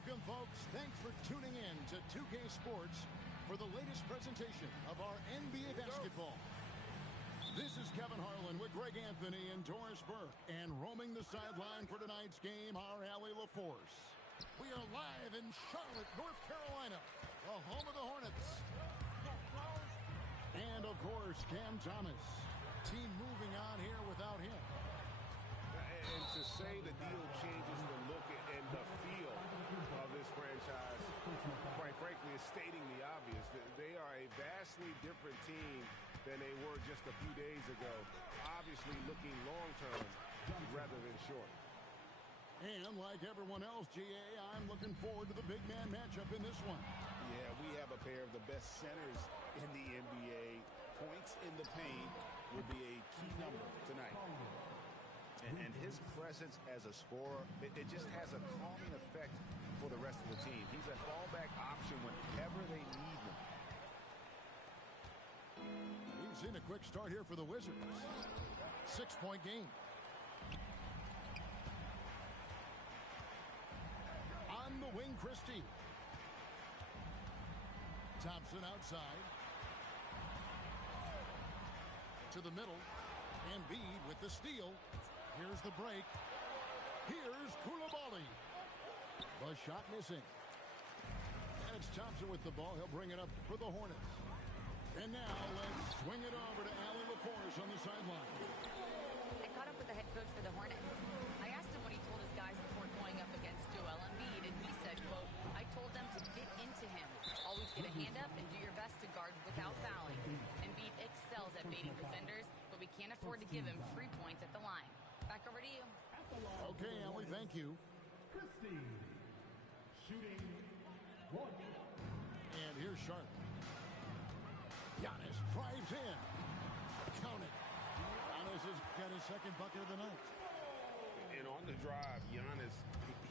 Welcome, folks. Thanks for tuning in to 2K Sports for the latest presentation of our NBA basketball. This is Kevin Harlan with Greg Anthony and Doris Burke, and roaming the sideline for tonight's game, our Allie LaForce. We are live in Charlotte, North Carolina, the home of the Hornets. And, of course, Cam Thomas. Team moving on here without him. And to say the deal changes the look and the feel of this franchise, quite frankly, is stating the obvious. They are a vastly different team than they were just a few days ago. Obviously looking long-term rather than short. And like everyone else, GA, I'm looking forward to the big man matchup in this one. Yeah, we have a pair of the best centers in the NBA. Points in the paint will be a key number tonight. And his presence as a scorer, it just has a calming effect for the rest of the team. He's a fallback option whenever they need him. We've seen a quick start here for the Wizards. 6-point game. On the wing, Christie. Thompson outside. To the middle. Embiid with the steal. Here's the break. Here's Coulibaly. The shot missing. And it's Thompson with the ball. He'll bring it up for the Hornets. And now let's swing it over to Allie LaForce on the sideline. I caught up with the head coach for the Hornets. I asked him what he told his guys before going up against Joel Embiid, and he said, quote, I told them to get into him. Always get a hand up and do your best to guard without fouling. Embiid excels at baiting defenders, but we can't afford to give him free points at the line. Back over to you. Okay, Allie, thank you. Christie, shooting one. And here's Sharp. Giannis drives in. Count it. Giannis has got his second bucket of the night. And on the drive, Giannis,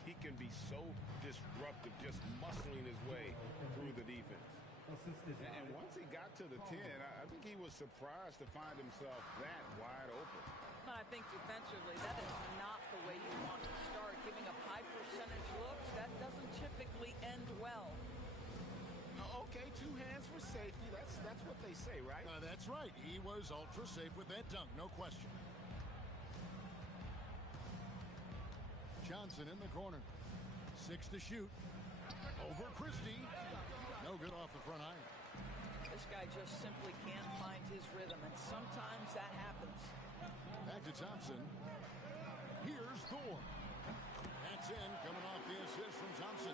he can be so disruptive, just muscling his way through the defense. And once he got to the 10, I think he was surprised to find himself that wide open. I think defensively, that is not the way you want to start. Giving up high percentage looks, that doesn't typically end well. Okay, 2 hands for safety. That's what they say, right? That's right. He was ultra safe with that dunk, no question. Johnson in the corner. 6 to shoot. Over Christie. No good off the front iron. This guy just simply can't find his rhythm, and sometimes that happens. Back to Thompson. Here's Thor. That's in, coming off the assist from Thompson.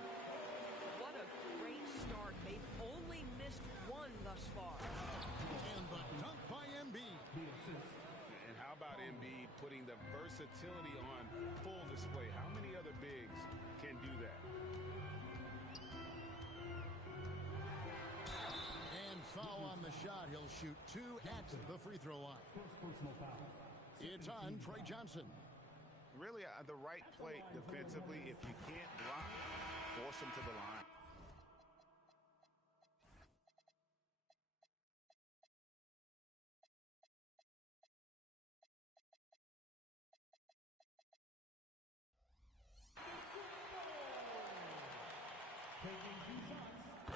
What a great start. They've only missed one thus far. And the dunk by Embiid. And how about Embiid putting the versatility on full display? How many other bigs can do that? And foul on the shot. He'll shoot 2 at the free throw line. It's on Trey Johnson. Really, the right play defensively. If you can't block, force him to the line.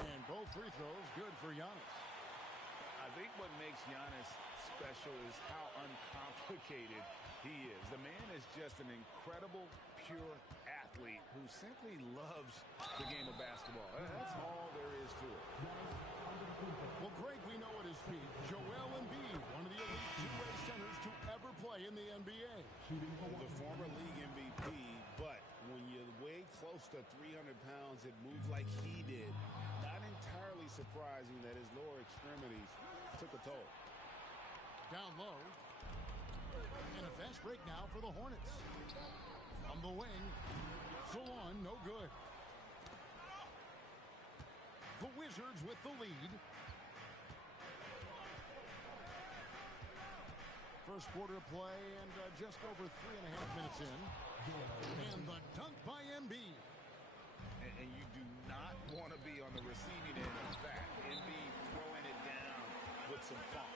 And both free throws good for Giannis. I think what makes Giannis special is how uncomplicated he is. The man is just an incredible, pure athlete who simply loves the game of basketball. That's all there is to it. Well, Greg, we know at his peak, Joel Embiid, one of the elite two-way centers to ever play in the NBA. The former league MVP, but when you weigh close to 300 pounds, it moves like he did. Not entirely surprising that his lower extremities took a toll. Down low. And a fast break now for the Hornets. From the wing. Salon, no good. The Wizards with the lead. First quarter play and just over 3.5 minutes in. And the dunk by Embiid. And you do not want to be on the receiving end of that. Embiid throwing it down with some funk.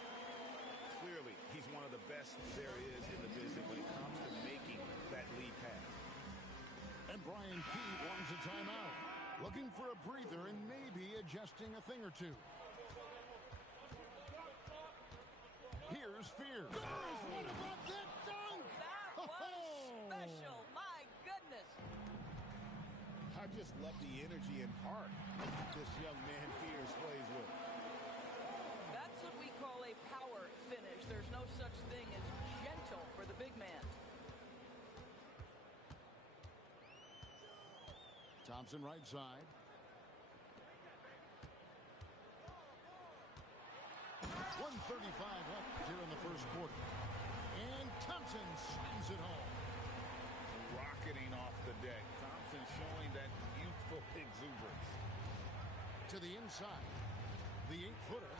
Clearly, he's one of the best there is in the business when it comes to making that lead pass. And Brian Keith wants a timeout. Looking for a breather and maybe adjusting a thing or two. Here's Fear. What about that dunk? That was special. My goodness. I just love the energy and heart this young man Fears plays with. That's what we call a power finish. There's no such thing as gentle for the big man. Thompson right side. .135 left here in the first quarter. And Thompson slams it home. Rocketing off the deck. Thompson showing that youthful exuberance. To the inside. The 8-footer.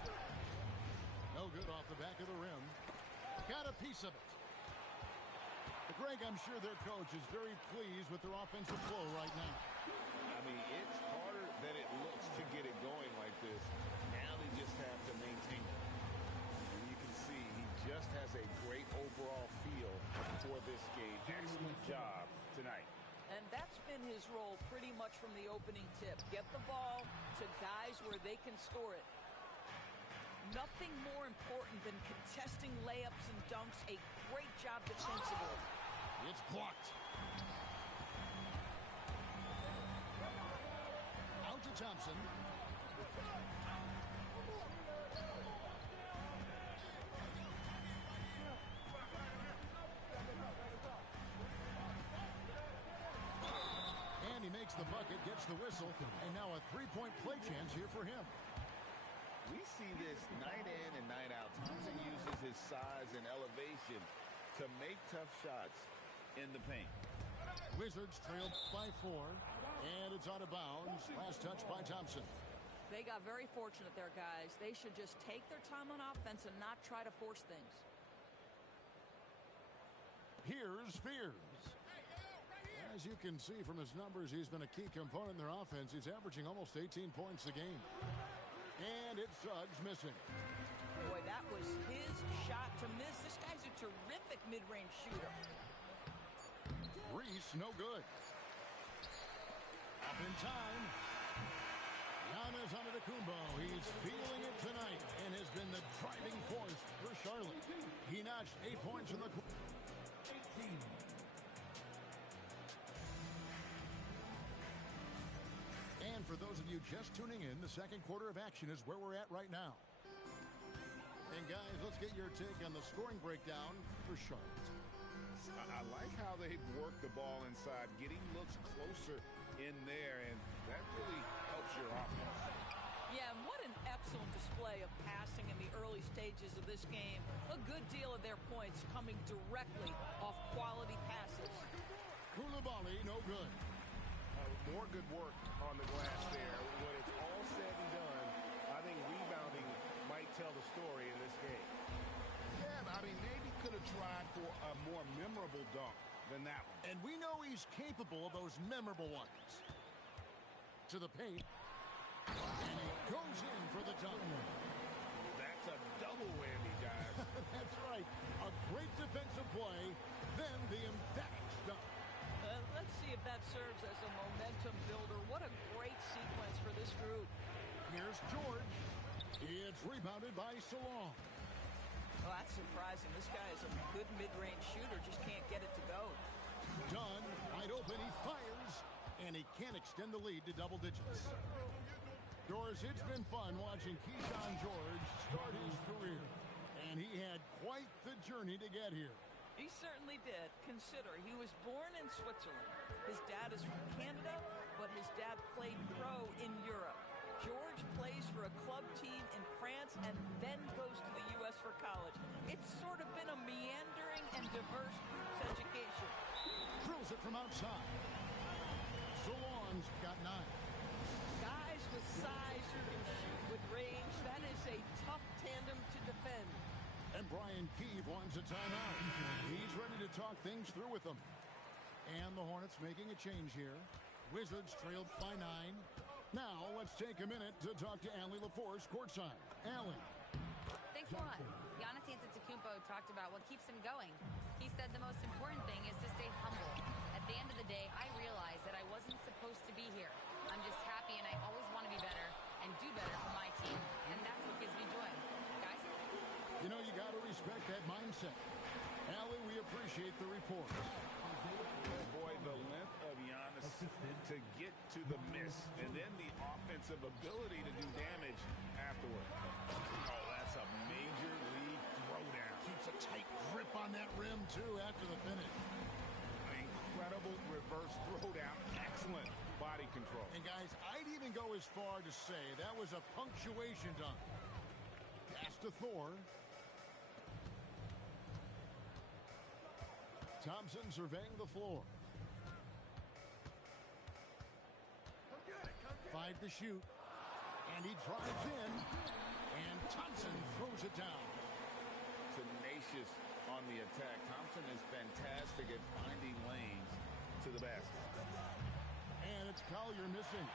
No good off the back of the rim. Got a piece of it. Greg, I'm sure their coach is very pleased with their offensive flow right now. I mean, it's harder than it looks to get it going like this. Now they just have to maintain it. And you can see he just has a great overall feel for this game. Excellent job tonight. And that's been his role pretty much from the opening tip. Get the ball to guys where they can score it. Nothing more important than contesting layups and dunks. A great job defensively. It's blocked. Out to Thompson. And he makes the bucket, gets the whistle, and now a three-point play chance here for him. We see this night in and night out. Thompson uses his size and elevation to make tough shots in the paint. Wizards trailed by 4, and it's out of bounds. Last touch by Thompson. They got very fortunate there, guys. They should just take their time on offense and not try to force things. Here's Fears. As you can see from his numbers, he's been a key component in their offense. He's averaging almost 18 points a game. And it's Suggs missing. Boy, that was his shot to miss. This guy's a terrific mid-range shooter. Reese, no good. Up in time. Giannis Antetokounmpo. He's feeling it tonight and has been the driving force for Charlotte. He notched 8 points in the quarter. 18. And for those of you just tuning in, the second quarter of action is where we're at right now. And guys, let's get your take on the scoring breakdown for Charlotte. I like how they've worked the ball inside, getting looks closer in there, and that really helps your offense. Yeah, and what an excellent display of passing in the early stages of this game. A good deal of their points coming directly off quality passes. Koulibaly, no good. More good work on the glass there. When it's all said and done, I think rebounding might tell the story in this game. Yeah, I mean, maybe could have tried for a more memorable dunk than that one. And we know he's capable of those memorable ones. To the paint. And he goes in for the dunk. That's a double whammy, guys. That's right. A great defensive play, then the emphatic stuff. Let's see if that serves as a momentum builder. What a great sequence for this group. Here's George. It's rebounded by Salon. Oh, that's surprising. This guy is a good mid-range shooter, just can't get it to go. Dunn, wide open, he fires, and he can't extend the lead to double digits. Doris, it's been fun watching Keyshawn George start his career, and he had quite the journey to get here. He certainly did. Consider, he was born in Switzerland. His dad is from Canada, but his dad played pro in Europe. George plays for a club team in France and then goes to the U.S. for college. It's sort of been a meandering and diverse education. Drills it from outside. Salon's got 9. Guys with size who can shoot with range, that is a tough tandem to defend. And Brian Keefe wants a timeout. He's ready to talk things through with them. And the Hornets making a change here. Wizards trailed by 9. Now let's take a minute to talk to Allie LaForce courtside. Allie. Thanks a lot. Giannis Antetokounmpo talked about what keeps him going. He said the most important thing is to stay humble. At the end of the day, I realized that I wasn't supposed to be here. I'm just happy respect that mindset. Allie, we appreciate the report. Boy, the length of Giannis to get to the miss, and then the offensive ability to do damage afterward. Oh, that's a major league throwdown. Keeps a tight grip on that rim, too, after the finish. Incredible reverse throwdown. Excellent body control. And, guys, I'd even go as far to say that was a punctuation dunk. Pass to Thor. Thompson surveying the floor. 5 to shoot. And he drives in. And Thompson throws it down. Tenacious on the attack. Thompson is fantastic at finding lanes to the basket. And it's Collier missing.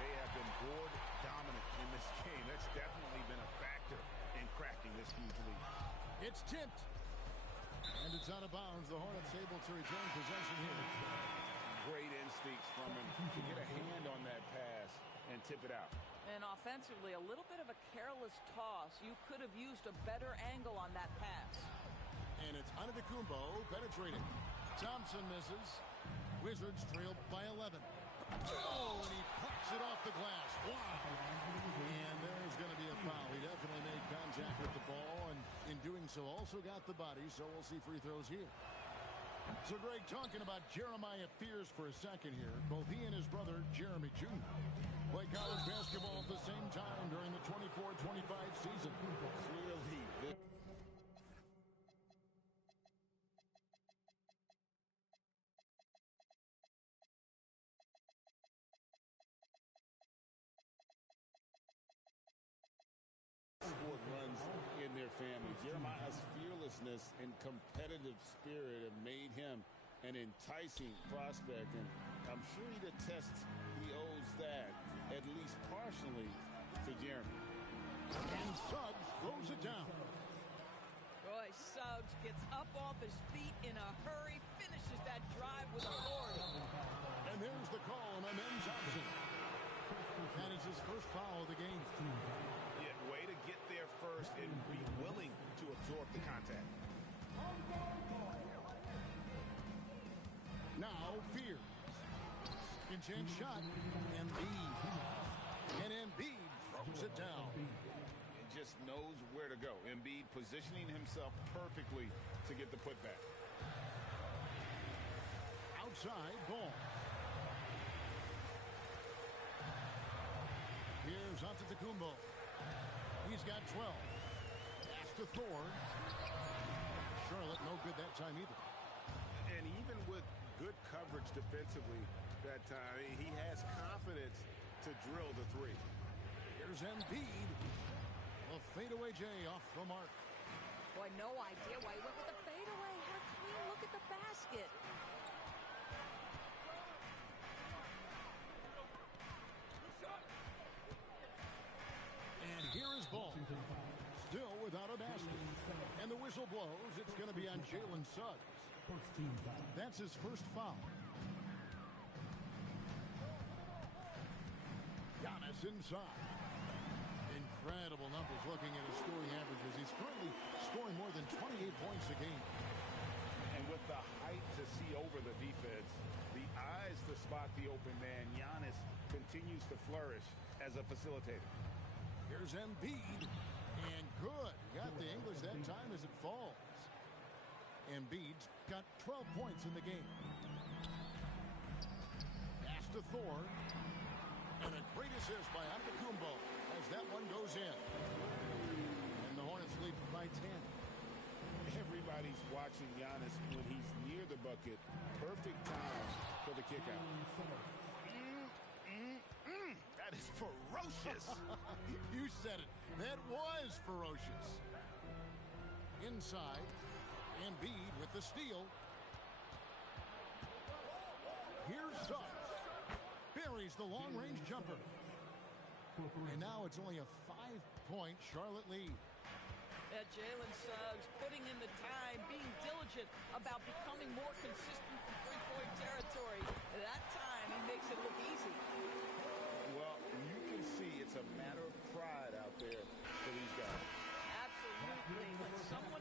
They have been board dominant in this game. That's definitely been a factor in crafting this huge lead. It's tipped. And it's out of bounds. The Hornets able to retain possession here. Great instincts from him to get a hand on that pass and tip it out. And offensively, a little bit of a careless toss. You could have used a better angle on that pass. And it's Antetokounmpo penetrating. Thompson misses. Wizards trail by 11. Oh, and he pucks it off the glass. Wow. And there's going to be a foul. He definitely made contact with the ball, and in doing so also got the body, so we'll see free throws here. So, Greg, talking about Jeremiah Fears for a second here. Both he and his brother, Jeremy Jr., play college basketball at the same time during the 24-25 season. Clearly, sport runs in their family. Jeremiah's fearlessness and competitive spirit have made him an enticing prospect, and I'm sure he attests he owes that, at least partially, to Jeremy. And Suggs throws it down. Boy, Suggs gets up off his feet in a hurry, finishes that drive with authority. And there's the call on Amen Johnson. That is his first foul of the game. Yeah, way to get there first and be willing to absorb the contact. Now Fears. Second chance shot. Embiid. And Embiid throws it down. He just knows where to go. Embiid positioning himself perfectly to get the putback. Outside ball. Here's Antetokounmpo. He's got 12. Pass to Thor. Charlotte no good that time either. And even with good coverage defensively that time, he has confidence to drill the three. Here's Embiid. A fadeaway J off the mark. Boy, no idea why he went with the fadeaway. Had a clean look at the basket. And here is ball. Still without a basket. And the whistle blows. It's going to be on Jalen Suggs. That's his first foul. Giannis inside. Incredible numbers looking at his scoring averages. He's currently scoring more than 28 points a game. And with the height to see over the defense, the eyes to spot the open man, Giannis continues to flourish as a facilitator. Here's Embiid. And good. Got the English that time as it falls. Embiid's got 12 points in the game. Pass to Thor. And a great assist by Antetokounmpo as that one goes in. And the Hornets lead by 10. Everybody's watching Giannis when he's near the bucket. Perfect time for the kick out. That is ferocious. You said it. That was ferocious. Inside, Embiid with the steal. Here's Suggs. Buries the long-range jumper. And now it's only a 5-point Charlotte lead. Jalen Suggs putting in the time, being diligent about becoming more consistent from three-point territory. That time, he makes it look easy. Well, you can see it's a matter of pride out there for these guys. Absolutely. When someone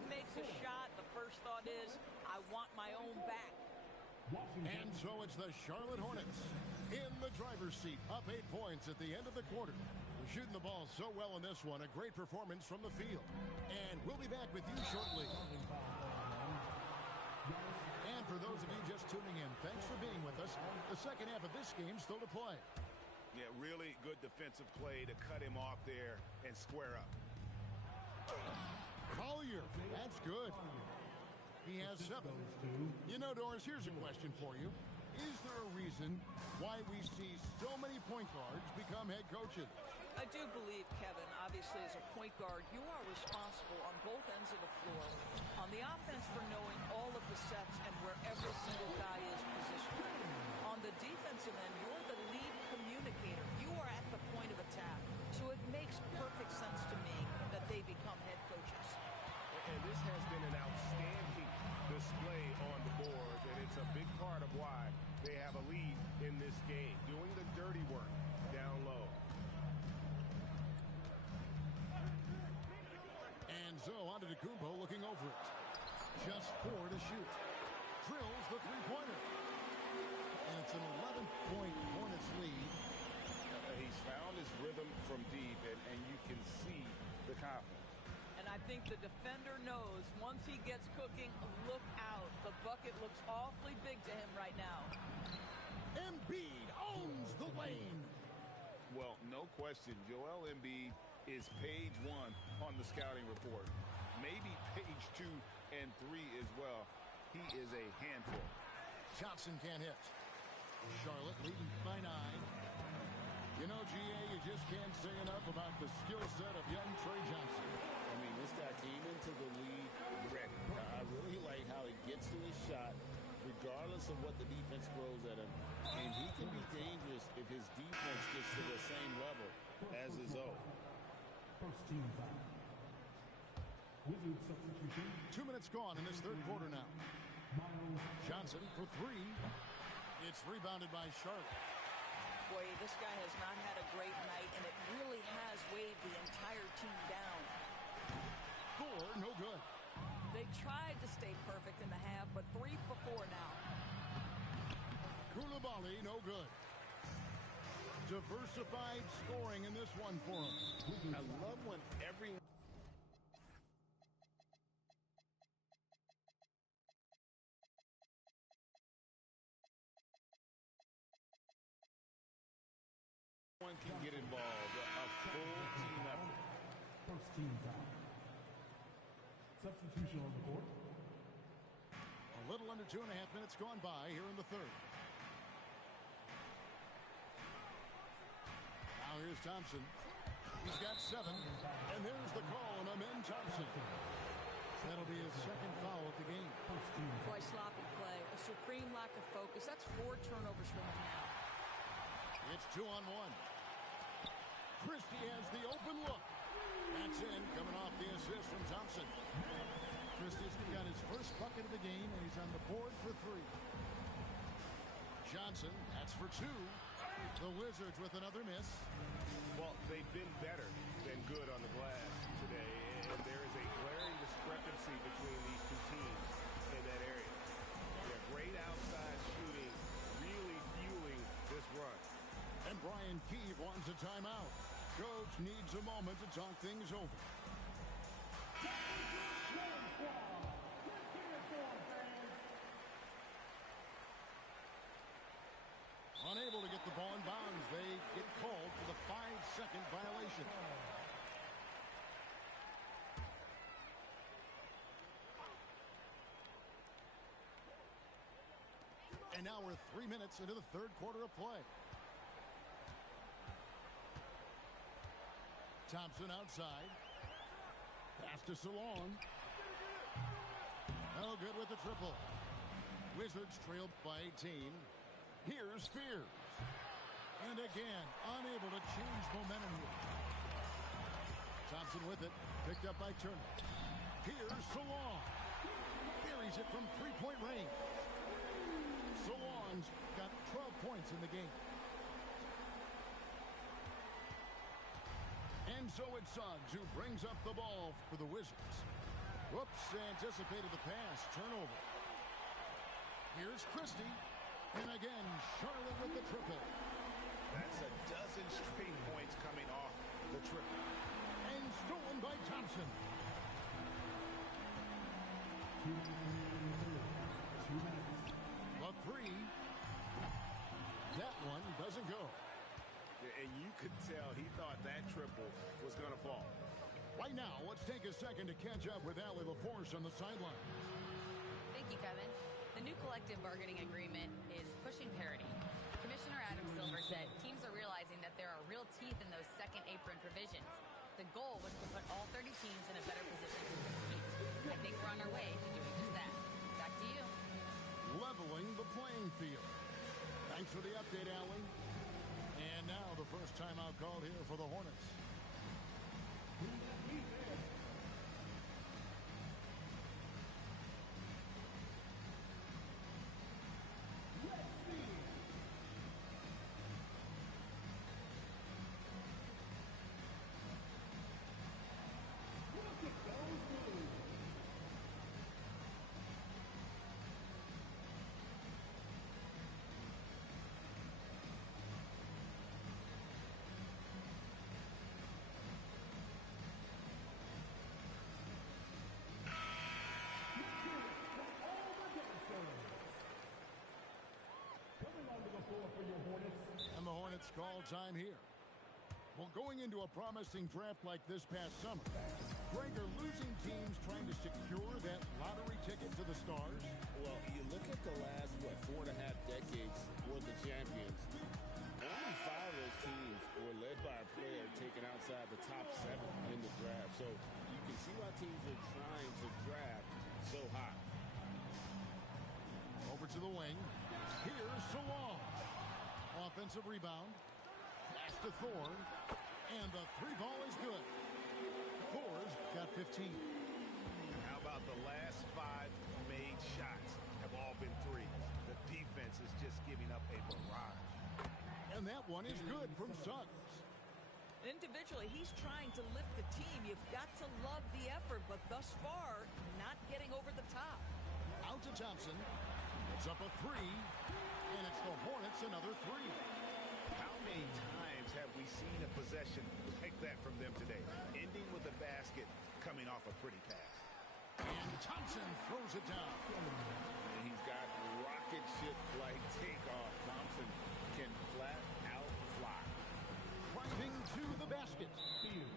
And so it's the Charlotte Hornets in the driver's seat, up 8 points at the end of the quarter. They're shooting the ball so well in this one. A great performance from the field. And we'll be back with you shortly. And for those of you just tuning in, thanks for being with us. The second half of this game still to play. Yeah, really good defensive play to cut him off there and square up. Collier, that's good. He has 7. You know, Doris, here's a question for you. Is there a reason why we see so many point guards become head coaches? I do believe, Kevin, obviously as a point guard, you are responsible on both ends of the floor. On the offense for knowing all of the sets and where every single guy is positioned. On the defensive end, you're the lead communicator. You are at the point of attack. So it makes perfect sense to me that they become head coaches. And this has been an outstanding display on the board, and it's a big part of why they have a lead in this game, doing the dirty work down low. And so Antetokounmpo looking over it. Just 4 to shoot. Drills the three-pointer. And it's an 11-point Hornets lead. He's found his rhythm from deep, and you can see the confidence. And I think the defender knows once he gets cooking, look out. The bucket looks awfully big to him right now. Embiid owns the lane. Well, no question, Joel Embiid is page 1 on the scouting report. Maybe page 2 and 3 as well. He is a handful. Johnson can't hit. Charlotte leading by 9. You know, GA, you just can't say enough about the skill set of young Trey Johnson. I mean, this guy came into the league ready. I really like how he gets to his shot, regardless of what the defense throws at him. And he can be dangerous if his defense gets to the same level as his own. First team foul. Wizards substitution. 2 minutes gone in this third quarter now. Miles Johnson for 3. It's rebounded by Charlotte. Boy, this guy has not had a great night, and it really has weighed the entire team down. 4, no good. They tried to stay perfect in the half, but 3 for 4 now. Koulibaly, no good. Diversified scoring in this one for him. I love when everyone can get involved. A full team effort. first team foul. Substitution on the court. A little under 2.5 minutes gone by here in the third. Now here's Thompson. He's got 7. And there's the call on Amen Thompson. That'll be his second foul of the game. First team foul. Boy, sloppy play. A supreme lack of focus. That's 4 turnovers for him now. It's 2-on-1. Christie has the open look. That's in, coming off the assist from Thompson. Christie's got his first bucket of the game, and he's on the board for 3. Johnson, that's for 2. The Wizards with another miss. Well, they've been better than good on the glass today, and there is a glaring discrepancy between these two teams in that area. They're great outside shooting, really fueling this run. And Brian Keefe wants a timeout. Coach needs a moment to talk things over. Unable to get the ball in bounds. They get called for the 5-second violation. And now we're 3 minutes into the third quarter of play. Thompson outside. Pass to Salon. No good with the triple. Wizards trailed by 18. Here's Spears. And again, unable to change momentum here. Thompson with it. Picked up by Turner. Here's Salon. Buries it from three-point range. Salon's got 12 points in the game. And so it's Suggs who brings up the ball for the Wizards. Whoops, anticipated the pass. Turnover. Here's Christie. And again, Charlotte with the triple. That's a dozen straight points coming off the triple. And stolen by Thompson. 2 minutes. The three. That one doesn't go. And you could tell he thought that triple was going to fall. Right now, let's take a second to catch up with Allie LaForce on the sideline. Thank you, Kevin. The new collective bargaining agreement is pushing parity. Commissioner Adam Silver said teams are realizing that there are real teeth in those second apron provisions. The goal was to put all 30 teams in a better position to compete. I think we're on our way to doing just that. Back to you. Leveling the playing field. Thanks for the update, Allie. And now the first timeout called here for the Hornets. And the Hornets call time here. Well, going into a promising draft like this past summer, Greg, are losing teams trying to secure that lottery ticket to the stars? Well, you look at the last, 4.5 decades worth of champions. Only 5 of those teams were led by a player taken outside the top 7 in the draft. So you can see why teams are trying to draft so high. Over to the wing. Here's Salong. Offensive rebound. Pass to Thorne. And the three ball is good. Thorne's got 15. And how about the last 5 made shots have all been threes? The defense is just giving up a barrage. And that one is good from Suggs. Individually, he's trying to lift the team. You've got to love the effort, but thus far, not getting over the top. Out to Thompson. It's up a 3. And it's the Hornets another 3. How many times have we seen a possession like that from them today? Ending with a basket, coming off a pretty pass. And Thompson throws it down. And he's got rocket ship-like takeoff. Thompson can flat out fly. Driving to the basket.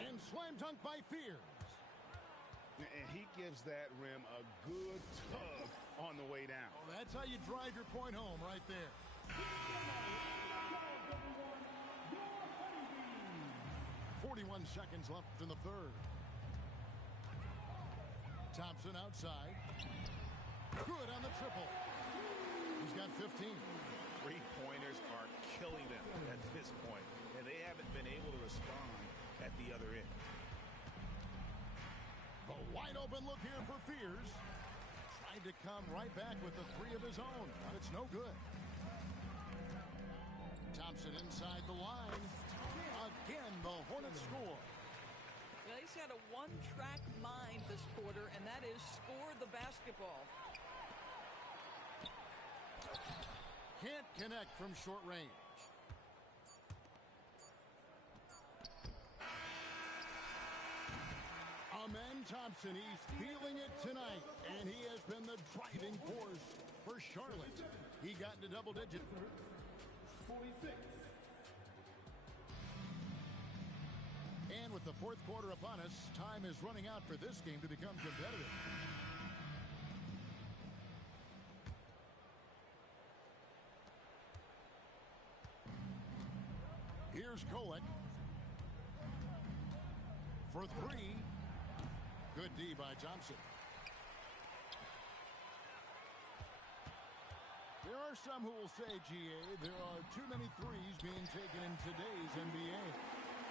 And slam dunk by Fears. And he gives that rim a good tug on the way down. Oh, that's how you drive your point home right there. 41 seconds left in the third. Thompson outside. Good on the triple. He's got 15. Three-pointers are killing them at this point, and they haven't been able to respond at the other end. A wide open look here for Fears. Tried to come right back with the 3 of his own, but it's no good. Thompson inside the line. Again, the Hornets score. Well, he's had a one-track mind this quarter, and that is score the basketball. Can't connect from short range. Amen Thompson, he's feeling it tonight, and he has been the driving force for Charlotte. He got into double digits. 46. And with the fourth quarter upon us, time is running out for this game to become competitive. Here's Kolek. For 3. Good D by Thompson. There are some who will say, GA, there are too many threes being taken in today's NBA.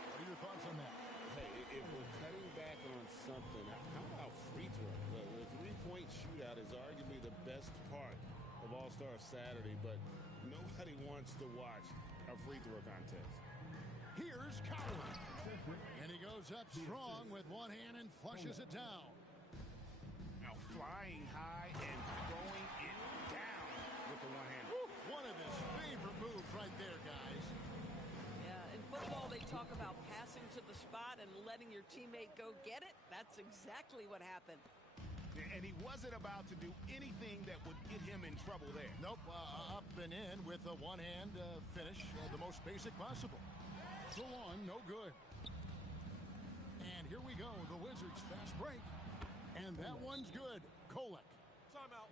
What are your thoughts on that? Hey, if we're cutting back on something, how about free throws? The three-point shootout is arguably the best part of All-Star Saturday, but nobody wants to watch a free throw contest. Here's Coward. And he goes up strong with one hand and flushes it down. Now flying high and throwing it down with the one hand. One of and letting your teammate go get it, that's exactly what happened. And he wasn't about to do anything that would get him in trouble there. Nope, up and in with a one-hand finish, the most basic possible. So long, no good. And here we go, the Wizards fast break. And that one's good. Kolek.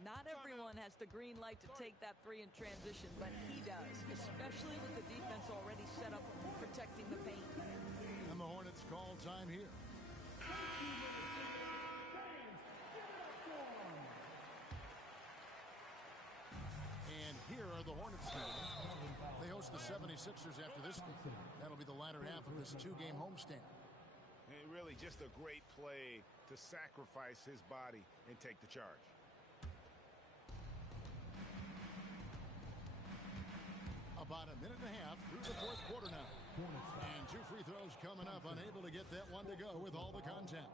Not everyone has the green light to take that three in transition, but he does, especially with the defense already set up protecting the paint. And the Hornets call time here. And here are the Hornets now. They host the 76ers after this game. That'll be the latter half of this two-game homestand. And really just a great play to sacrifice his body and take the charge. About a minute and a half through the fourth quarter now. And two free throws coming up, unable to get that one to go with all the contact.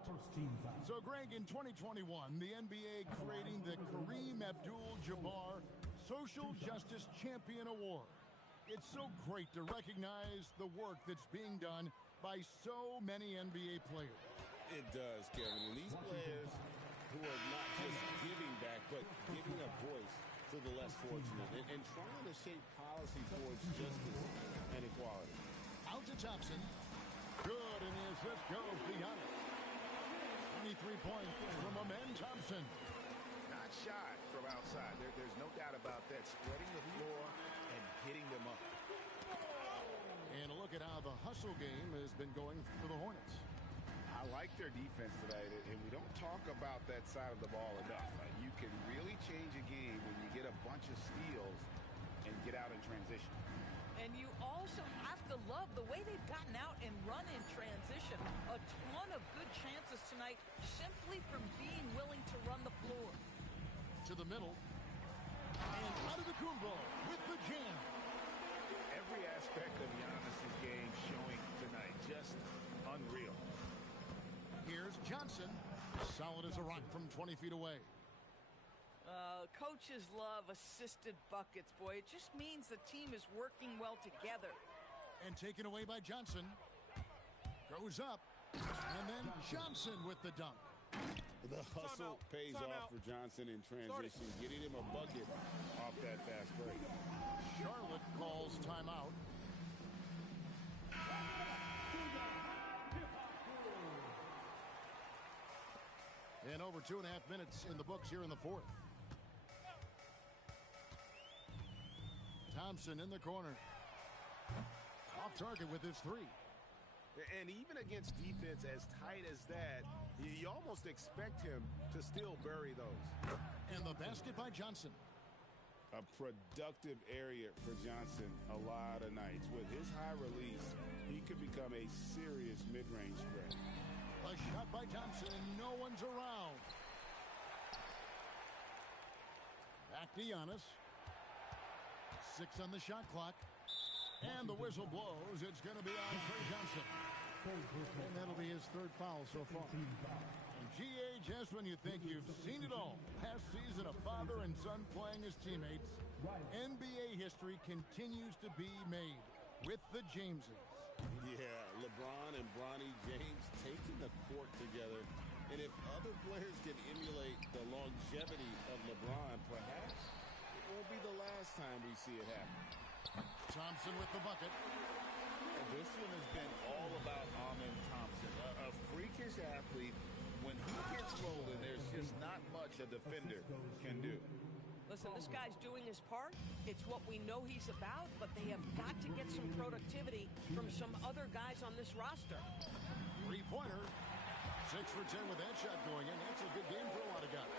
So, Greg, in 2021, the NBA creating the Kareem Abdul-Jabbar Social Justice Champion Award. It's so great to recognize the work that's being done by so many NBA players. It does, Kevin. And these players who are not just giving back, but giving a voice to the less fortunate and trying to shape policy towards justice and equality. Out to Thompson. Good, and the assist goes to Giannis. 23 points from Amen Thompson. Not shot from outside. There's no doubt about that. Spreading the floor and hitting them up. And a look at how the hustle game has been going for the Hornets. I like their defense today, and we don't talk about that side of the ball enough. You can really change a game when you get a bunch of steals and get out in transition. And you also have to love the way they've gotten out and run in transition. A ton of good chances tonight simply from being willing to run the floor. To the middle. And out of the Kumbo with the jam. Every aspect of Giannis's game showing tonight. Just unreal. Here's Johnson. Solid as a rock from 20 feet away. Coaches love assisted buckets, boy. It just means the team is working well together. And taken away by Johnson. Goes up. And then Johnson with the dunk. The hustle pays off for Johnson in transition, getting him a bucket off that fast break. Charlotte calls timeout. And over 2.5 minutes in the books here in the fourth. Thompson in the corner. Off target with his three. And even against defense as tight as that, you almost expect him to still bury those. And the basket by Johnson. A productive area for Johnson a lot of nights. With his high release, he could become a serious mid-range threat. A shot by Thompson, and no one's around. Back to Giannis. 6 on the shot clock. And the whistle blows. It's going to be on Trey Johnson. And that'll be his third foul so far. And G.A., just when you think you've seen it all, past season of father and son playing as teammates, NBA history continues to be made with the Jameses. Yeah, LeBron and Bronny James taking the court together. And if other players can emulate the longevity of LeBron, perhaps it won't be the last time we see it happen. Thompson with the bucket. And this one has been all about Amen Thompson, a freakish athlete. When he gets rolling, there's just not much a defender can do. Listen, this guy's doing his part. It's what we know he's about, but they have got to get some productivity from some other guys on this roster. Three-pointer. 6 for 10 with that shot going in. That's a good game for a lot of guys.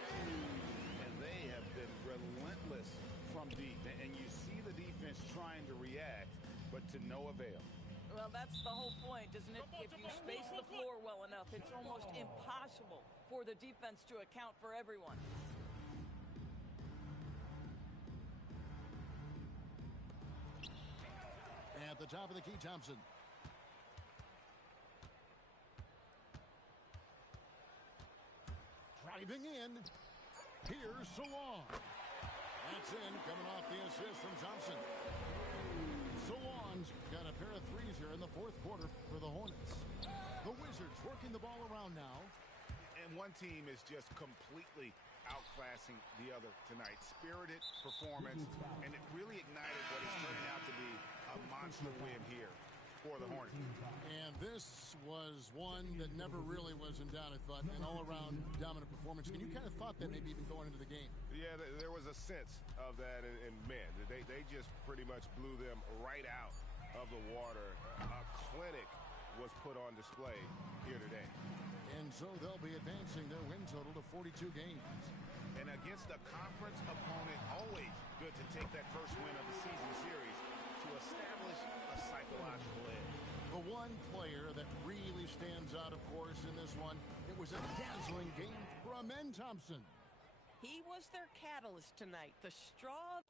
And they have been relentless from deep. And you see the defense trying to react, but to no avail. Well, that's the whole point, isn't it? If you space the floor well enough, it's almost impossible for the defense to account for everyone. At the top of the key, Thompson. Driving in. Here's Salon. That's in, coming off the assist from Thompson. Salon's got a pair of threes here in the fourth quarter for the Hornets. The Wizards working the ball around now. And one team is just completely outclassing the other tonight. Spirited performance, and it really ignited what is turning out to be a monster win here for the Hornets. And this was one that never really was in doubt, I thought, an all-around dominant performance. And you kind of thought that maybe even going into the game. Yeah, there was a sense of that, and man, they just pretty much blew them right out of the water. A clinic was put on display here today. And so they'll be advancing their win total to 42 games. And against a conference opponent, always good to take that first win of the season series to establish a psychological edge. The one player that really stands out, of course, in this one, it was a dazzling game for Amen Thompson. He was their catalyst tonight. The straw.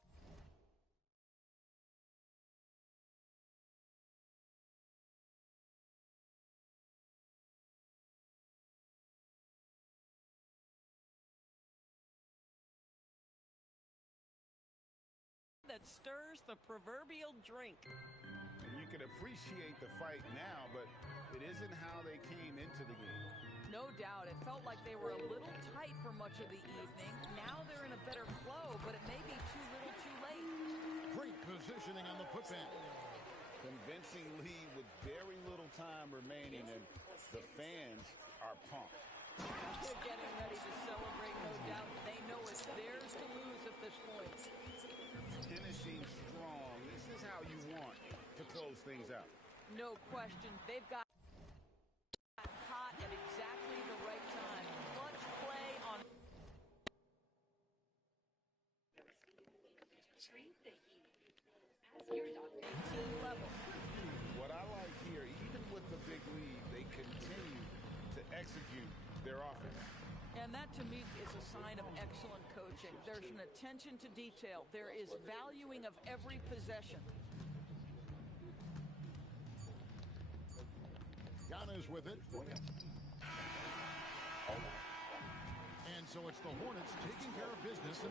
That stirs the proverbial drink. And you can appreciate the fight now, but it isn't how they came into the game. No doubt. It felt like they were a little tight for much of the evening. Now they're in a better flow, but it may be too little too late. Great positioning on the putback. Convincing lead with very little time remaining, and the fans are pumped. They're getting ready to celebrate, no doubt. They know it's theirs to lose at this point. Finishing strong. This is how you want to close things out. No question. They've got hot at exactly the right time. Clutch play on 18 level. What I like here, even with the big lead, they continue to execute their offense. And that, to me, is a sign of excellent coaching. There's an attention to detail. There is valuing of every possession. Ghana's with it. And so it's the Hornets taking care of business.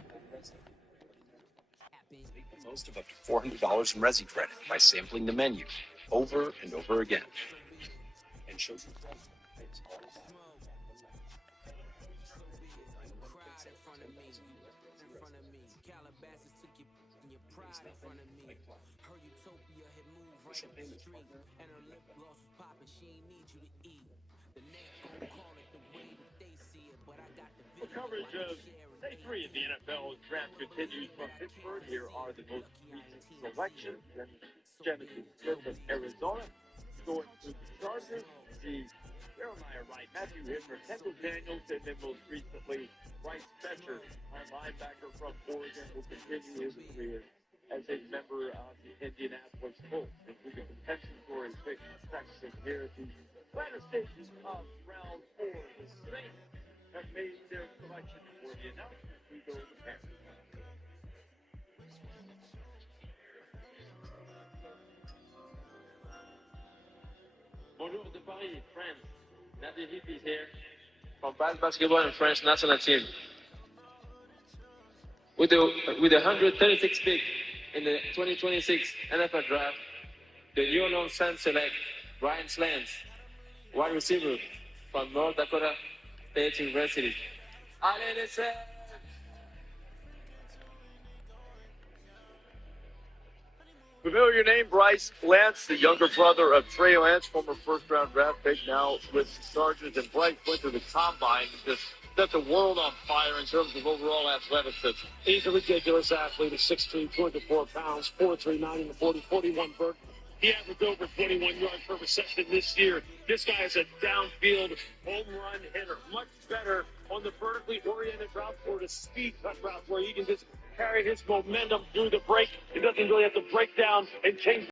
Make the most of up to $400 in Resi credit by sampling the menu over and over again. And show some Coverage of day 3 of the NFL draft continues from Pittsburgh. Here are the most recent selections. And Genesis Smith of Arizona going through the Chargers. The Jeremiah Wright, Matthew Hitler, Kendall Daniels, and then most recently Bryce Fetcher, a linebacker from Oregon, will continue his career as a member of the Indianapolis Colts, including compensatory pick Texas here at the latter stages of round 4. The Saints have made their selection for the announcement. We go to Paris. Bonjour de Paris, France. Nadia Hippie here. From basketball and French national team. With the 136 pick in the 2026 NFL Draft, the New Orleans Saints select Ryan Slans, wide receiver from North Dakota State University. Allez les Saints! Familiar name, Bryce Lance, the younger brother of Trey Lance, former first-round draft pick, now with the Chargers. And Bryce went to the combine and just set the world on fire in terms of overall athleticism. He's a ridiculous athlete, 6'3", 204 pounds, 4'3", 90 to 40, 41 burn. He averaged over 21 yards per reception this year. This guy is a downfield home run hitter, much better on the vertically oriented route or the speed cut route where he can just carry his momentum through the break. He doesn't really have to break down and change